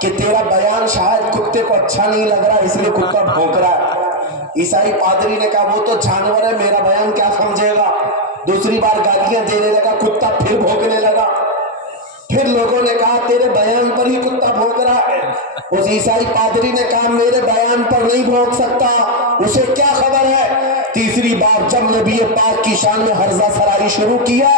کہ تیرا بیان شاید کتے کو اچھا نہیں لگ رہا اس لیے کتا بھونک رہا ہے۔ عیسائی پادری نے کہا وہ تو جانور ہے، میرا بیان کیا سمجھے گا؟ دوسری بار گالیاں دینے لگا، کتا پھر بھونکنے لگا۔ پھر لوگوں نے کہا تیرے بیان پر ہی کتا بھونک رہا ہے۔ اس عیسائی پادری نے کہا میرے بیان پر نہیں بھونک سکتا، اسے کیا خبر ہے؟ تیسری بار جب نبی پاک کی شان میں ہرزہ سرائی شروع کیا،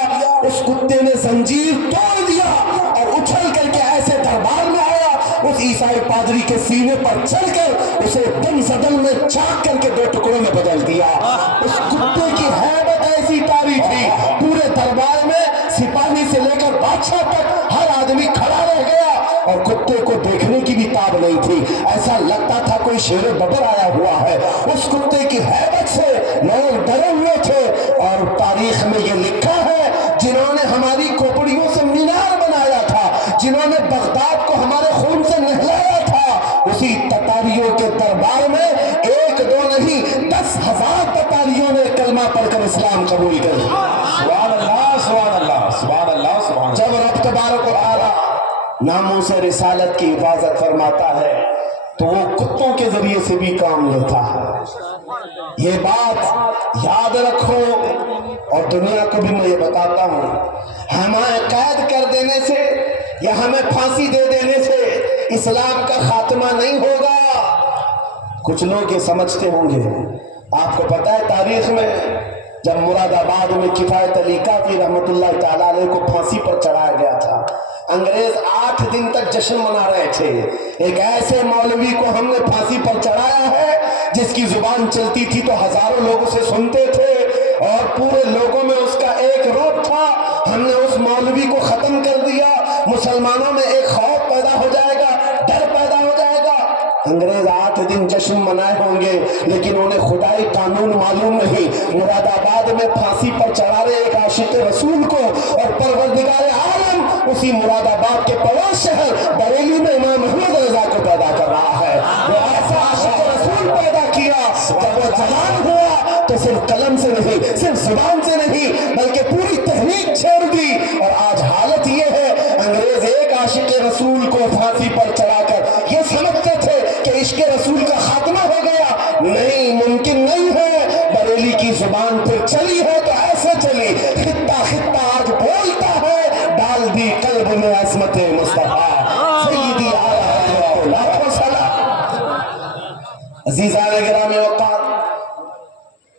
اس کتے نے زنجیر توڑ دیا اور اچھل کر کے ایسے دربار میں آیا، اس عیسائی پادری کے سینے پر چڑھ کر اسے دم زدن میں چاک کر کے 2 ٹکڑوں میں بدل دیا۔ اس کتے کی ہیبت ایسی طاری تھی، پورے دربار میں سپاہی سے لے کر بادشاہ تک ہر آدمی کھڑا رہ گیا اور کتے کو دیکھنے کی بھی تاب نہیں تھی، ایسا لگتا تھا کوئی شیر ببر آیا ہوا ہے۔ اس کتے کی ہیبت سے لوگ ڈرے ہوئے تھے، اور تاریخ میں یہ لکھا ہے جنہوں نے ہماری کھوپڑیوں سے مینار بنایا تھا، جنہوں نے بغداد کو ہمارے خون سے نہلایا تھا، اسی تتاریوں کے دربار میں 1 2 نہیں 10,000 تتاریوں نے کلمہ پڑھ کر اسلام قبول کر لیا۔ سبحان اللہ سبحان اللہ سبحان اللہ سبحان اللہ۔ جب رب تبارک و تعالی ناموس رسالت کی حفاظت فرماتا ہے تو وہ کتوں کے ذریعے سے بھی کام لیتا ہے۔ یہ بات یاد رکھو، اور دنیا کو بھی میں یہ بتاتا ہوں، ہمیں قید کر دینے سے یا ہمیں پھانسی دے دینے سے اسلام کا خاتمہ نہیں ہوگا۔ کچھ لوگ یہ سمجھتے ہوں گے، آپ کو پتہ ہے تاریخ میں جب مراد آباد میں کفایت علی کافی رحمت اللہ تعالیٰ علیہ کو پھانسی پر چڑھایا گیا تھا، انگریز 8 دن تک جشن منا رہے تھے۔ ایک ایسے مولوی کو ہم نے پھانسی پر چڑھایا ہے جس کی زبان چلتی تھی تو ہزاروں لوگ اسے سنتے تھے، اور پورے لوگوں میں اس کا ایک روپ تھا۔ ہم نے اس مولوی کو ختم کر دیا، مسلمانوں میں ایک خوف پیدا ہو جائے گا، ڈر پیدا ہو جائے گا۔ انگریز 8 دن جشن منائے ہوں گے لیکن انہیں خدائی قانون معلوم نہیں۔ مراد آباد میں پھانسی پر چڑھا رہے ایک عاشق رسول کو، اور پروردگار عالم اسی مراد آباد کے پڑوس شہر بریلی میں امام احمد رضا کو پیدا کر رہا ہے۔ وہ ایسا عاشق رسول پیدا کیا، جب وہ جوان ہوا تو صرف قلم سے نہیں، صرف زبان سے نہیں، بلکہ پوری تحریک چھوڑ دی۔ اور آج حالت یہ ہے، انگریز ایک عاشق رسول کو پھانسی پر چڑھا کر یہ سمجھتے تھے کہ عشق رسول کا خاتمہ ہو گیا۔ نہیں، ممکن نہیں ہے۔ بریلی کی زبان پھر چلی ہے تو ایسے چلی، خطہ خطہ آج بولتا ہے، ڈال دی قلب میں عظمت مصطفیٰ سیدی اعلیٰ لاکھوں سلام۔ عزیزان گرامی اوقات،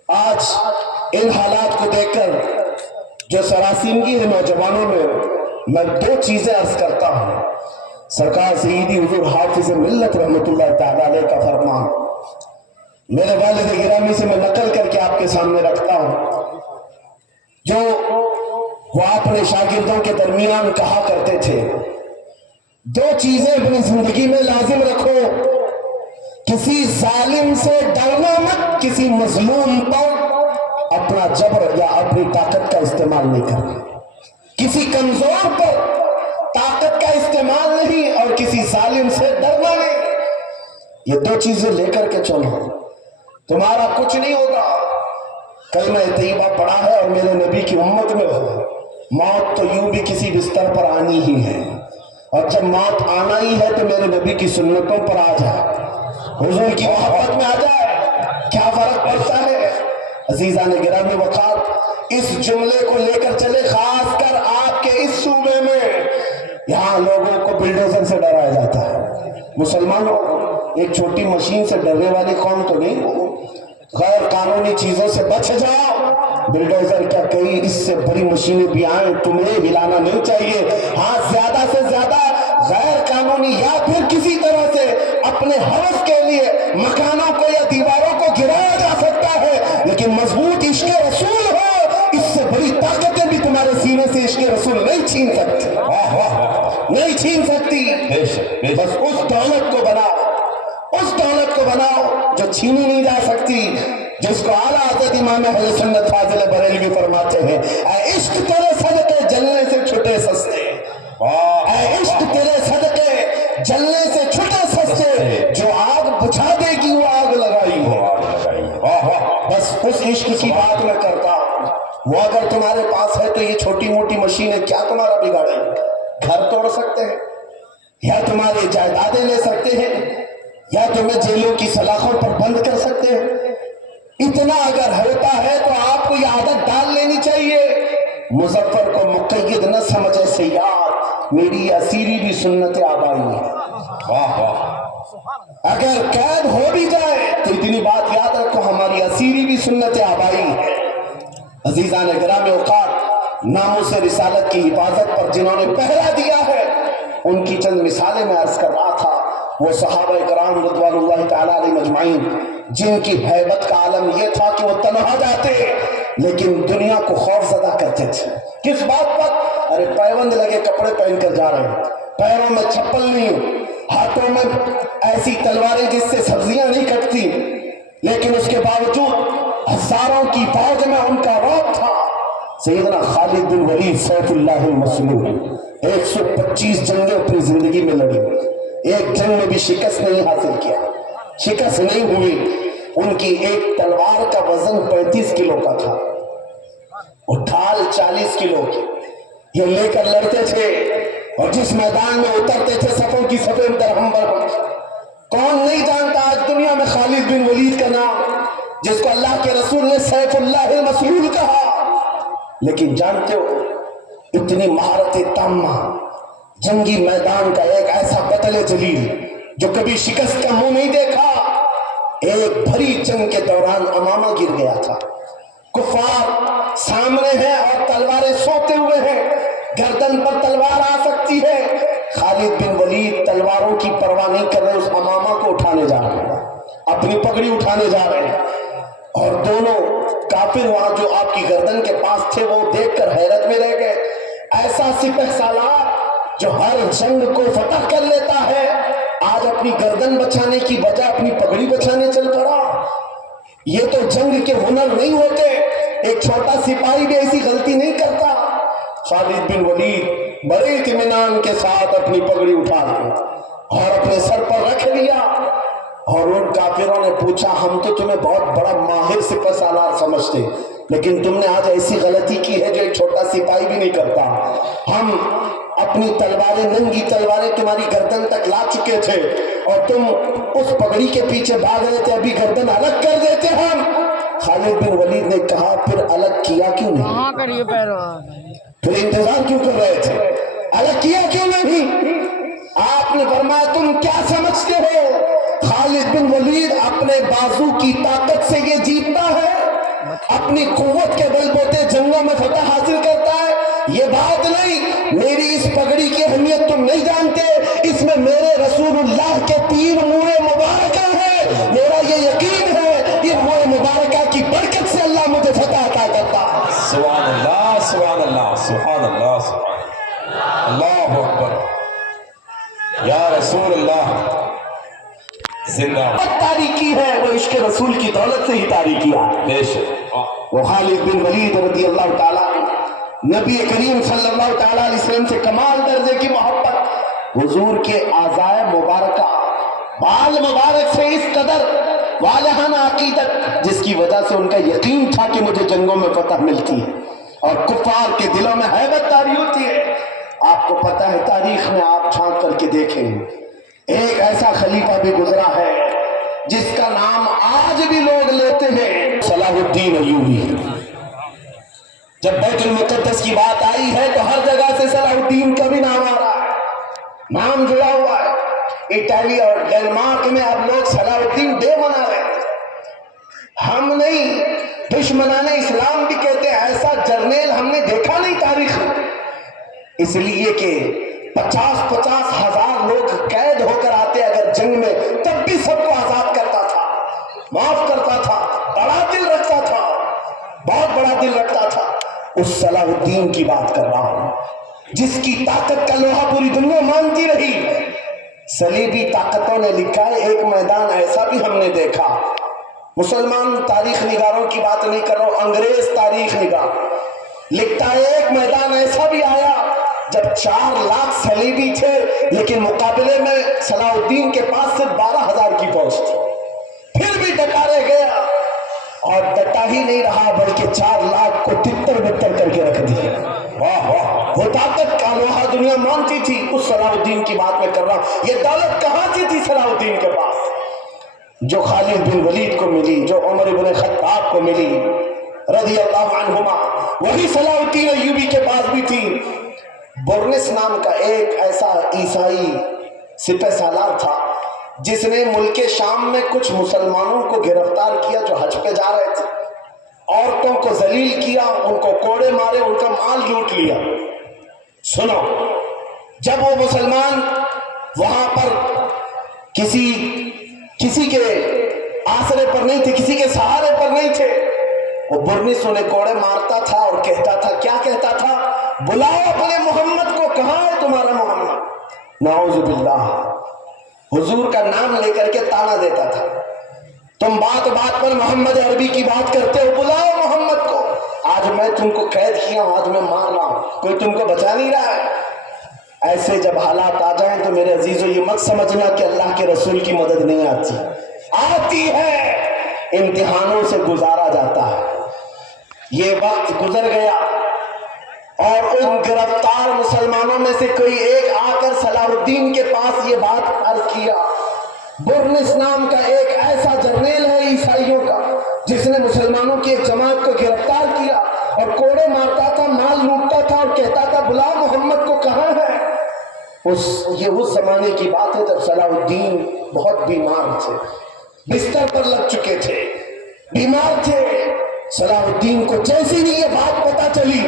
آج ان حالات کو دیکھ کر جو سراسیمگی ہے نوجوانوں میں 2 چیزیں عرض کرتا ہوں۔ سرکار سیدی حضور حافظ ملت رحمت اللہ تعالی علیہ کا فرمان میرے والد گرامی سے میں نقل کر کے آپ کے سامنے رکھتا ہوں، جو وہ اپنے شاگردوں کے درمیان کہا کرتے تھے، 2 چیزیں اپنی زندگی میں لازم رکھو، کسی ظالم سے ڈرنا مت، کسی مظلوم پر اپنا جبر یا اپنی طاقت کا استعمال نہیں کرنا، کسی کمزور پر طاقت کا استعمال نہیں، اور کسی ظالم سے ڈرنا نہیں۔ یہ 2 چیزیں لے کر کے چلو، تمہارا کچھ نہیں ہوگا۔ کلمہ طیبہ پڑھا ہے اور میرے نبی کی امت میں ہو، موت تو یوں بھی کسی بستر پر آنی ہی ہے، اور جب موت آنا ہی ہے تو میرے نبی کی سنتوں پر آ جائے، حضور کی محبت میں آ جائے، کیا فرق پڑتا ہے؟ عزیزان گرامی وقات، اس جملے کو لے کر چلے، خاص کر آپ کے اس صوبے میں یہاں لوگوں کو بلڈوزر سے ڈرایا جاتا ہے۔ مسلمانوں، ایک چھوٹی مشین سے ڈرنے والی قوم تو نہیں، غیر قانونی چیزوں سے بچ جاؤ۔ بلڈوزر کیا کئی اس سے بڑی مشینیں بھی آئیں، تمہیں ہلانا نہیں چاہیے۔ ہاں، زیادہ سے زیادہ غیر قانونی یا پھر کسی طرح سے اپنے حوث کے لیے مکانوں کو یا دیواروں کو گرایا جا سکتا ہے، لیکن مضبوط عشق رسول ہو، اس سے بڑی طاقتیں بھی تمہارے سینے سے عشق رسول نہیں چھین سکتی، نہیں چھین سکتی۔ بس اس دولت کو بناؤ، اس دولت کو بناؤ جو چھینی نہیں جا سکتی، جس کو اعلیٰ حضرت امام اہل سنت فاضل بریلوی فرماتے ہیں، اے عشق تیرے صدقے جلنے سے چھٹے سستے، اے عشق تیرے صدقے جلنے سے چھٹے سستے، جو آگ بجھا دے گی وہ آگ لگائی ہو۔ بس اس عشق کی بات میں کرتا ہوں، وہ اگر تمہارے پاس ہے تو یہ چھوٹی موٹی مشینیں کیا تمہارا بگاڑیں گے؟ گھر توڑ سکتے ہیں، یا تمہاری جائیدادیں لے سکتے ہیں یا تمہیں جیلوں کی سلاخوں پر بند کر سکتے ہیں۔ اتنا اگر ہوتا ہے تو آپ کو یہ عادت ڈال لینی چاہیے، مظفر کو مقید نہ سمجھے سیاد، میری اسیری بھی سنت آبائی ہے۔ واہ واہ، اگر قید ہو بھی جائے تو اتنی بات یاد رکھو، ہماری اسیری بھی سنت آبائی ہے۔ عزیزان گرامی اوقات، ناموس رسالت کی حفاظت پر جنہوں نے پہرا دیا ہے، ان کی چند مثالیں میں عرض کر رہا تھا۔ وہ صحابہ کرام رضوان اللہ تعالیٰ علیہ مجمعین، جن کی ہیبت کا عالم یہ تھا کہ وہ تنہا جاتے لیکن دنیا کو خوف زدہ کرتے تھے۔ کس بات پر؟ ارے پیوند لگے کپڑے پہن کر جا رہے ہیں، پیروں میں چپل نہیں، ہاتھوں میں ایسی تلواریں جس سے سبزیاں نہیں کٹتی، لیکن اس کے باوجود ہزاروں کی فوج میں ان کا رعب تھا۔ سیدنا خالد بن ولید سیف اللہ المسلول 125 جنگیں اپنی زندگی میں لڑی، ایک جنگ میں بھی شکست نہیں حاصل کیا، شکست نہیں ہوئی۔ ان کی ایک تلوار کا وزن 35 کلو کا تھا اور ڈھال 40 کلو کی، یہ لے کر لڑتے تھے اور جس میدان میں اترتے تھے صفوں کی صفیں درہم برہم۔ کون نہیں جانتا آج دنیا میں خالد بن ولید کا نام، جس کو اللہ کے رسول نے سیف اللہ المسلول کہا؟ لیکن جانتے ہو اتنی مہارت تامہ، جنگی میدان کا ایک ایسا بطل جلیل جو کبھی شکست کا منہ نہیں دیکھا، ایک بھری جنگ کے دوران امامہ گر گیا تھا، کفار سامنے ہیں اور تلواریں سوتے ہوئے ہیں، گردن پر تلوار آ سکتی ہے۔ خالد بن ولید تلواروں کی پرواہ نہیں کر رہے، اس امامہ کو اٹھانے جا رہے ہیں، اپنی پگڑی اٹھانے جا رہے ہیں، اور دونوں کافر وہاں جو آپ کی گردن کے پاس تھے وہ دیکھ کر حیرت میں رہ گئے۔ ایسا سپہ سالار جو ہر جنگ کو فتح کر لیتا ہے، آج اپنی گردن بچانے کی بجائے اپنی پگڑی بچانے چل پڑا۔ یہ تو جنگ کے ہنر نہیں ہوتے، ایک چھوٹا سپاہی بھی ایسی غلطی نہیں کرتا۔ خالد بن ولید بڑے اطمینان کے ساتھ اپنی پگڑی اٹھا لی اور اپنے سر پر رکھ لیا، اور ان کافروں نے پوچھا ہم تو تمہیں بہت بڑا ماہر سپہ سالار سمجھتے، لیکن تم نے آج ایسی غلطی کی ہے جو ایک چھوٹا سپاہی بھی نہیں کرتا۔ ہم اپنی تلواریں، ننگی تلواریں تمہاری گردن تک لا چکے تھے اور تم اس پگڑی کے پیچھے بھاگ رہے تھے، ابھی گردن الگ کر دیتے ہم۔ خالد بن ولید نے کہا پھر الگ کیا کیوں نہیں؟ پھر انتظار کیوں کر رہے تھے؟ الگ کیا کیوں نہیں؟ آپ نے فرمایا تم کیا سمجھتے ہو خالد بن ولید اپنے بازو کی طاقت سے یہ جیتتا ہے، اپنی قوت کے بل بوتے جنگوں میں فتح حاصل کرتا ہے؟ یہ بات نہیں، میری اس پگڑی کی اہمیت تم نہیں جانتے، اس میں میرے رسول اللہ کے 3 منہ مبارکہ ہیں، میرا یہ یقین ہے یہ منہ مبارکہ کی برکت سے اللہ مجھے فتح عطا کرتا ہے۔ سبحان اللہ سبحان اللہ سبحان اللہ سبحان اللہ، اللہ اکبر، یا رسول اللہ زندہ تاریخی ہے، وہ عشق رسول کی دولت سے ہی تاریخی ہے۔ بے شک، وہ خالد بن ولید رضی اللہ تعالیٰ نبی کریم صلی اللہ تعالیٰ علیہ وسلم سے کمال درجے کی محبت، حضور کے اعضائے مبارکہ بال مبارک سے اس قدر والہانہ عقیدت، جس کی وجہ سے ان کا یقین تھا کہ مجھے جنگوں میں فتح ملتی ہے اور کفار کے دلوں میں ہیبت طاری ہوتی ہے۔ آپ کو پتہ ہے تاریخ میں آپ جھانک کر کے دیکھیں، ایک ایسا خلیفہ بھی گزرا ہے جس کا نام آج بھی لوگ لیتے ہیں، صلاح الدین ایوبی۔ جب بیت المقدس کی بات آئی ہے تو ہر جگہ سے صلاح الدین کا بھی نام آ رہا ہے، نام جڑا ہوا ہے۔ اٹلی اور ڈنمارک میں اب لوگ صلاح الدین ڈے منا رہے ہیں، ہم نہیں، دشمنان اسلام بھی کہتے ہیں ایسا جرنیل ہم نے دیکھا نہیں تاریخ میں، اس لیے کہ 50-50 ہزار لوگ قید ہو کر آتے اگر جنگ میں، تب بھی سب کو آزاد کرتا تھا، معاف کرتا تھا، بڑا دل رکھتا تھا، بہت بڑا دل رکھتا تھا۔ اس صلاح الدین کی بات کر رہا ہوں جس کی طاقت کا لوہا پوری دنیا مانتی رہی۔ صلیبی طاقتوں نے لکھا ہے ایک میدان ایسا بھی ہم نے دیکھا، مسلمان تاریخ نگاروں کی بات نہیں کر رہا ہوں، انگریز تاریخ نگار لکھتا ہے ایک میدان ایسا بھی آیا جب 4 لاکھ صلیبی تھے لیکن مقابلے میں صلاح الدین کے پاس صرف 12,000 کی فوج تھی، پھر بھی ڈٹا رہ گیا اور ڈٹا ہی نہیں رہا بلکہ 4 لاکھ کو تتر بتر کر کے رکھ دیا۔ واہ واہ، وہ طاقت طاقت کا لوہا دنیا مانتی تھی، اس صلاح الدین کی بات میں کر رہا ہوں۔ یہ دولت کہاں سے تھی صلاح الدین کے پاس؟ جو خالد بن ولید کو ملی، جو عمر بن خطاب کو ملی رضی اللہ عنہما، وہی صلاح الدین ایوبی کے پاس بھی تھی۔ برنس نام کا ایک ایسا عیسائی سپہ سالار تھا جس نے ملک شام میں کچھ مسلمانوں کو گرفتار کیا جو حج پہ جا رہے تھے، عورتوں کو ذلیل کیا، ان کو کوڑے مارے، ان کا مال لوٹ لیا۔ سنو، جب وہ مسلمان وہاں پر کسی کے آسرے پر نہیں تھے، کسی کے سہارے پر نہیں تھے، وہ برنس انہیں کوڑے مارتا تھا اور کہتا تھا، کیا کہتا تھا؟ بلاؤ اپنے محمد کو، کہاں ہے تمہارا محمد؟ نعوذ باللہ، حضور کا نام لے کر کے تانا دیتا تھا، تم بات بات پر محمد عربی کی بات کرتے ہو، بلاؤ محمد کو، آج میں تم کو قید کیا ہوں، آج میں مار رہا ہوں، کوئی تم کو بچا نہیں رہا ہے۔ ایسے جب حالات آ جائیں تو میرے عزیزو یہ مت سمجھنا کہ اللہ کے رسول کی مدد نہیں آتی ہے، امتحانوں سے گزارا جاتا ہے۔ یہ وقت گزر گیا اور ان گرفتار مسلمانوں میں سے کوئی ایک آ کر صلاح الدین کے پاس یہ بات عرض کیا۔ برنس نام کا ایک ایسا جرنیل ہے عیسائیوں کا جس نے مسلمانوں کی ایک جماعت کو گرفتار کیا اور کوڑے مارتا تھا، مال لوٹتا تھا اور کہتا تھا بلا محمد کو، کہاں ہے؟ یہ اس زمانے کی بات ہے جب صلاح الدین بہت بیمار تھے، بستر پر لگ چکے تھے، بیمار تھے۔ صلاح الدین کو جیسے ہی یہ بات پتا چلی،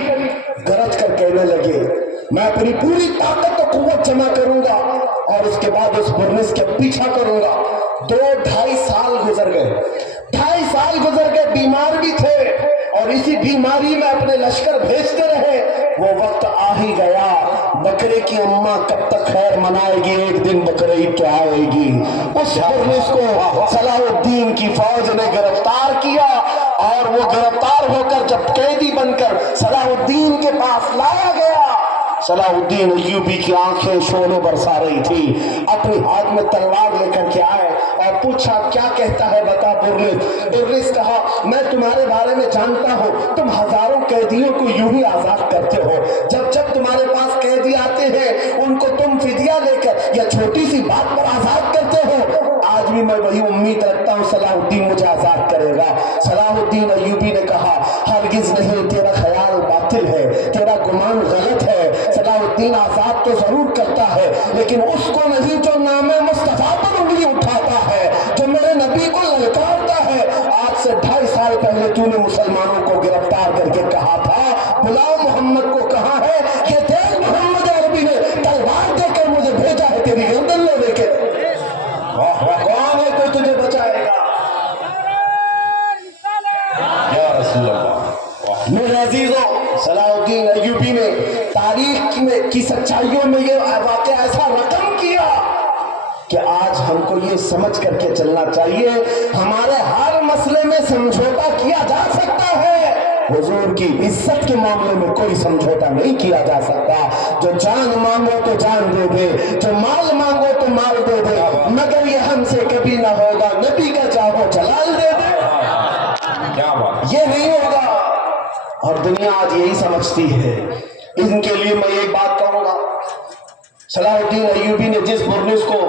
گرج کر کہنے لگے میں اپنی پوری طاقت و قوت جمع کروں گا اور اس کے بعد اس برنس کے پیچھا کروں گا۔ 2-2.5 سال گزر گئے، 2.5 سال گزر گئے، بیمار بھی تھے اور اسی بیماری میں اپنے لشکر بھیجتے رہے۔ وہ وقت آ ہی گیا، بکرے کی اماں کب تک خیر منائے گی، ایک دن بکرے عید تو آئے گی۔ اس برنس کو صلاح الدین کی فوج نے گرفتار کیا اور وہ گرفتار ہو کر جب قیدی بن کر صلاح الدین کے پاس لایا گیا، صلاح الدین ایوبی کی آنکھیں شعلے برسا رہی تھی، اپنے ہاتھ میں تلوار لے کر کے آئے اور پوچھا کیا کہتا ہے بتا برنس۔ برنس کہا میں تمہارے بارے میں جانتا ہوں، تم ہزاروں قیدیوں کو یوں ہی آزاد کرتے ہو، جب جب تمہارے پاس قیدی آتے ہیں ان کو تم فدیہ لے کر یا چھوٹی سی بات پر آزاد کرتے ہو۔ آج بھی میں وہی امید رکھتا ہوں صلاح الدین مجھے آزاد کرے گا۔ صلاح الدین ایوبی نے کہا ہرگز نہیں، تیرا خیال باطل ہے، تیرا گمان غلط ہے، صلاح الدین آزاد تو ضرور کرتا ہے لیکن اس کو نہیں جو نام مصطفیٰ پر انگلی اٹھاتا ہے، جو میرے نبی کو للکارتا ہے۔ آج سے 2.5 سال پہلے تو نے مسلمانوں کو گرفتار کر کے کہا تھا بلاؤ محمد کو، کہاں ہے؟ یہ دیکھ محمد عربی نے تلوار دے کر مجھے بھیجا ہے تیری گردن لے کے۔ کون ہے کوئی تجھے بچائے گا؟ یا رسول اللہ۔ میرے عزیزوں، صلاح الدین ایوبی نے تاریخ کی سچائیوں میں یہ واقعہ ایسا رقم کیا کہ آج ہم کو یہ سمجھ کر کے چلنا چاہیے ہمارے ہر مسئلے میں سمجھوتا کیا جا سکتا ہے، حضور کی عزت کے معاملے میں کوئی سمجھوتا نہیں کیا جا سکتا۔ جو جان مانگو تو جان دے دے، جو مال مانگو تو مال دے دے، مگر یہ ہم سے کبھی نہ ہوگا نبی کا چاہو جلال دے دے، کیا بات، یہ نہیں ہوگا۔ اور دنیا آج یہی سمجھتی ہے۔ ان کے لیے میں ایک بات کہوں گا، صلاح الدین ایوبی نے جس برنس کو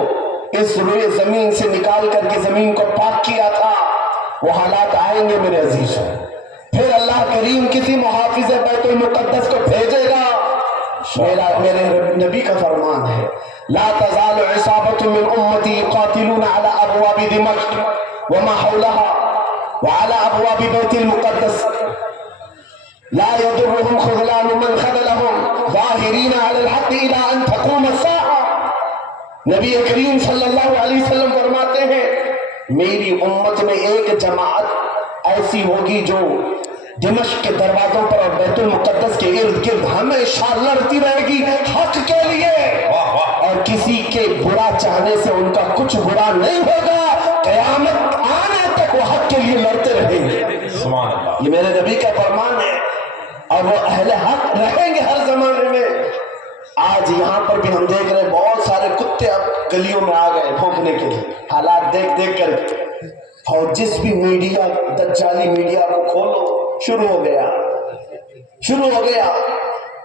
اس روئے زمین سے نکال کر کے زمین کو پاک کیا تھا، وہ حالات آئیں گے میرے عزیزوں، پھر اللہ کریم کسی محافظ بیت المقدس کو بھیجے گا۔ میرے نبی کا فرمان ہے لا تزال عصابة من امتی يقاتلون على ابواب دمشق وما حولها وعلى ابواب بیت المقدس لا يضرهم خذلان من خذلهم ظاهرين على الحق الى ان تقوم الساعة۔ نبی کریم صلی اللہ علیہ وسلم فرماتے ہیں میری امت میں ایک جماعت ایسی ہوگی جو دمشق کے دروازوں پر اور بیت المقدس کے ارد گرد ہمیشہ لڑتی رہے گی حق کے لیے، اور کسی کے برا چاہنے سے ان کا کچھ برا نہیں ہوگا، قیامت آنے تک وہ حق کے لیے لڑتے رہیں گے۔ سبحان اللہ۔ یہ میرے نبی کا فرمان ہے اور وہ اہل حق رہیں گے ہر زمانے میں۔ آج یہاں پر بھی ہم دیکھ رہے ہیں بہت سارے کتے اب گلیوں میں آ گئے بھونکنے کے لیے، حالات دیکھ دیکھ کر، اور جس بھی میڈیا دجالی میڈیا کو کھولو شروع ہو گیا۔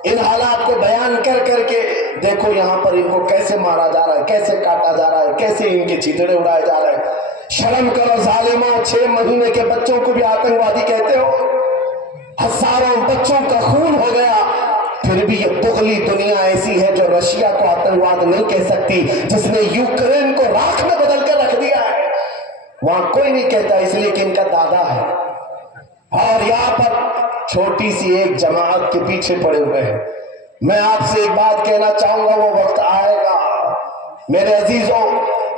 ان حالات کو بیان کر کر کے دیکھو یہاں پر ان کو کیسے مارا جا رہا ہے، کیسے کاٹا جا رہا ہے، کیسے ان کے چیتڑے اڑائے جا رہے ہیں۔ شرم کرو ظالموں، 6 مہینے کے بچوں کو بھی آتنکوادی کہتے ہو، ہزاروں بچوں کا خون ہو گیا، پھر بھی یہ بغلی دنیا ایسی ہے جو رشیا کو آتنکواد نہیں کہہ سکتی، جس نے یوکرین کو راکھ میں بدل کر رکھ دیا ہے۔ وہاں کوئی نہیں کہتا اس لیے کہ ان کا دادا ہے، اور یہاں پر چھوٹی سی ایک جماعت کے پیچھے پڑے ہوئے ہیں۔ میں آپ سے ایک بات کہنا چاہوں گا، وہ وقت آئے گا میرے عزیزوں،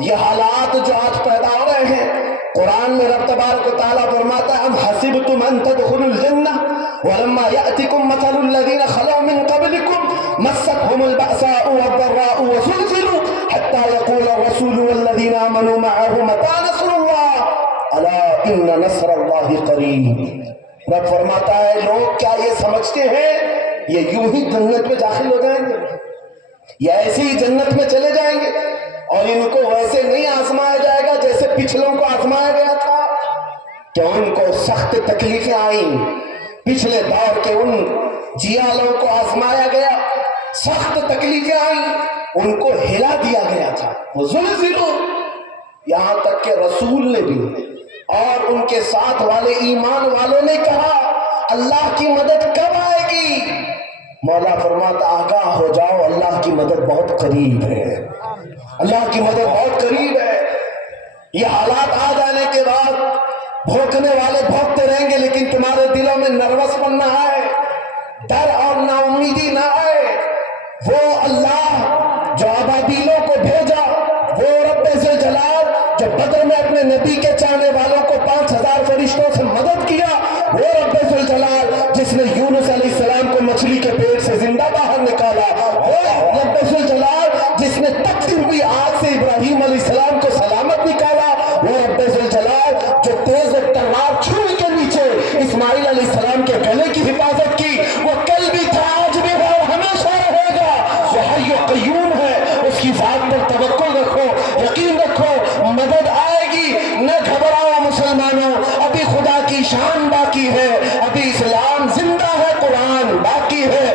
یہ حالات جو آج پیدا ہو رہے ہیں، قرآن میں رب تبارک و تعالیٰ فرماتا ہے ام حسبتم ان تدخلوا الجنہ ولما یأتکم مثل الذین خلوا من قبلکم مستهم البأساء والضراء وزلزلوا حتى يقول الرسول والذین آمنوا معه متى نصر اللہ الا ان نصر اللہ قریب۔ رب فرماتا ہے لوگ کیا یہ سمجھتے ہیں یہ یوں ہی جنت میں داخل ہو جائیں گے، یا ایسے ہی جنت میں چلے جائیں گے، اور ان کو ویسے نہیں آزمایا جائے گا جیسے پچھلوں کو آزمایا گیا تھا؟ کہ ان کو سخت تکلیفیں آئیں، پچھلے دور کے ان جیالوں کو آزمایا گیا، سخت تکلیفیں آئیں، ان کو ہلا دیا گیا تھا۔ وہ زلزلوا، یہاں تک کہ رسول نے بھی اور ان کے ساتھ والے ایمان والوں نے کہا اللہ کی مدد کب آئے گی؟ مولا فرماتا آگاہ ہو جاؤ، اللہ کی مدد بہت قریب ہے، اللہ کی مدد بہت قریب ہے۔ یہ حالات آ جانے کے بعد بھوکنے والے بھوکتے رہیں گے، لیکن تمہارے دلوں میں نروس پن نہ آئے، ڈر اور نا امیدی نہ آئے۔ وہ اللہ جو ابابیلوں کو بھیجا، وہ رب ذوالجلال جو بدر میں اپنے نبی کے چاہنے والوں کو 5000 فرشتوں سے مدد کیا، وہ رب ذوالجلال جس نے یونس علیہ السلام کو مچھلی کے پیٹ سے زندہ باہر نکالا، وہ رب ذوالجلال جس نے تپتی ہوئی آگ سے ابراہیم علیہ السلام کو سلامت نکالا، وہ رب ذوالجلال جو تیز تلوار چھری کے نیچے اسماعیل علیہ السلام کے گلے کی حفاظت کی، وہ کل بھی تھا آج بھی ہے اور ہمیشہ رہے گا۔ وہ حی و قیوم ہے، اس کی ذات پر توکل رکھو، یقین رکھو، مدد آئے گی۔ نہ گھبراؤ مسلمانوں، ابھی خدا کی شان باقی ہے، ابھی اسلام زندہ ہے، قرآن باقی ہے۔